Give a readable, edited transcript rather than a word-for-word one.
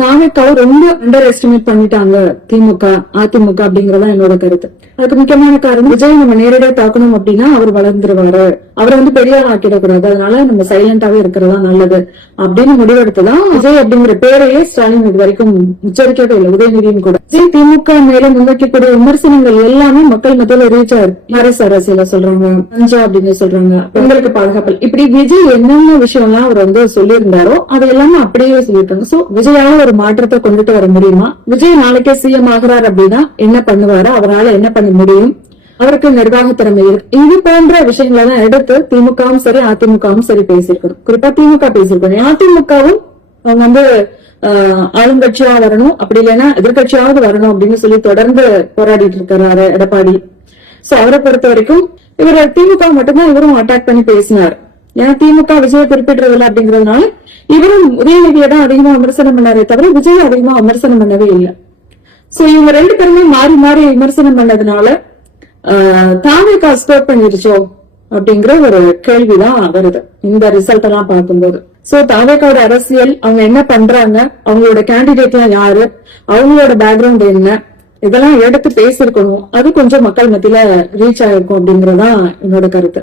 தாவேக்காவை ரொம்ப under estimate பண்ணிட்டாங்க திமுக அதிமுக அப்படிங்கறதா என்னோட கருத்து. அதுக்கு முக்கியமான காரணம், விஜய் நம்ம நேரடியா தாக்கணும் அப்படின்னா அவர் வளர்ந்துருவாரு, அவரை பெரிய ஆள் ஆக்கிடக்கூடாது, அதனால நம்ம சைலண்டாவே இருக்கிறதா நல்லது அப்படின்னு முடிவெடுத்துதான் விஜய் அப்படிங்கிற பேரையே ஸ்டாலின் இது வரைக்கும் உச்சரிக்கவே இல்லை, உதயநிதியும் கூட. விஜய் திமுக மேல முன்வைக்கக்கூடிய விமர்சனங்கள் எல்லாமே மக்கள் மத்தியில ரீச் ஆயிருக்கு. அரசியல சொல்றாங்க, பஞ்சா அப்படின்னு சொல்றாங்க, பெண்களுக்கு பாதுகாப்பு, இப்படி விஜய் என்னென்ன விஷயம் எல்லாம் அவர் சொல்லியிருந்தாரோ அது எல்லாமே அப்படியே சொல்லியிருக்காங்க. சோ விஜயால ஒரு மாற்றத்தை கொண்டுட்டு வர முடியுமா? விஜய் நாளைக்கே சிஎம் ஆகிறார் அப்படின்னா என்ன பண்ணுவாரு, அவரால் என்ன பண்ண முடியும், அவருக்கு நிர்வாக திறமை இருக்கு, இது போன்ற விஷயங்களை தான் எடுத்து திமுகவும் சரி அதிமுகவும் சரி பேசியிருக்கணும். குறிப்பா திமுக பேசியிருக்கணும். அதிமுகவும் அவங்க ஆளுங்கட்சியா வரணும், அப்படி இல்லைன்னா எதிர்கட்சியாவது வரணும் அப்படின்னு சொல்லி தொடர்ந்து போராடிட்டு இருக்காரு எடப்பாடி. சோ அவரை பொறுத்த வரைக்கும் இவர் திமுக மட்டும்தான் இவரும் அட்டாக் பண்ணி பேசினார். ஏன்னா திமுக விஜய குறிப்பிடுறதில்ல அப்படிங்கறதுனால இவரும் உதயநிதியை தான் அதிகமா விமர்சனம் பண்ணாரே தவிர விஜய் அதிகமா விமர்சனம் பண்ணவே இல்லை. சோ இவங்க ரெண்டு பேருமே மாறி மாறி விமர்சனம் பண்ணதுனால தாவேக்கா ஸ்டோப் பண்ணிருச்சோ அப்படிங்கிற ஒரு கேள்விதான் வருது இந்த ரிசல்ட் எல்லாம் பார்க்கும்போது. சோ தாவேக்காவோட அரசியல், அவங்க என்ன பண்றாங்க, அவங்களோட கேண்டிடேட் எல்லாம் யாரு, அவங்களோட பேக்ரவுண்ட் என்ன, இதெல்லாம் எடுத்து பேசிருக்கணும். அது கொஞ்சம் மக்கள் மத்தியில ரீச் ஆயிருக்கும் அப்படிங்கறதான் என்னோட கருத்து.